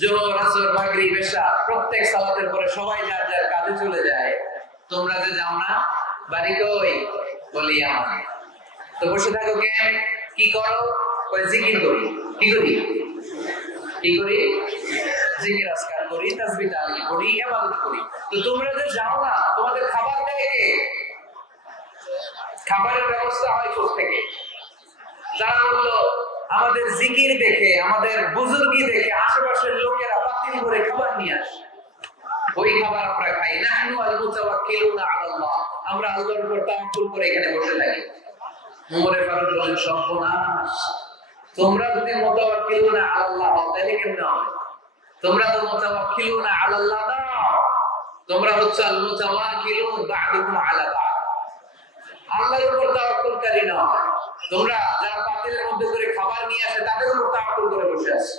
জোহর আসর মাগরিব এশা প্রত্যেক সালাতের পরে সবাই যার যার কাজে চলে যায়, তোমরা যে যাও না, বাড়ি কই? বলি আমার। তো বসে থাকো কেন? কি করো? ওই জিকির করি। কি করি? কি করি? জিকির আজকার করি, তাসবিহ তাহলিল করি, ইবাদত করি। তো তোমরা যে যাও না, তোমাদের খাবার দেয় কে? খাবারের ব্যবস্থা হয় কোত্থেকে? যারা বললো আমাদের জিকির দেখে, আমাদের বুজুর্গি দেখে আশেপাশের লোকেরা পাতিল করে খাবার নিয়ে আসে, ওই খাবার আমরা খাই। নাহনু আল মুতাওয়াক্কিলুনা আলাল্লাহ, আমরা আল্লাহর উপর তাওয়াক্কুল করে এখানে বসে থাকি। ওমর ফারুক বলেন, সর্বনাশ, তোমরা যদি মুতাওয়াক্কিলুনা আলাল্লাহ হও তাহলে কেমনে হবে? তোমরা তো মুতাওয়াক্কিলুনা আলাল্লাহ না, তোমরা হচ্ছে আল মুতাওয়াক্কিলুন বা'দুকুম আলা বা'দ, আল্লাহর উপর তাওয়াক্কুলকারী নয়। তোমরা যারা পাতিলের মধ্যে করে খাবার নিয়ে আসে তাদের উপর তাওয়াক্কুল করে বসে আছো।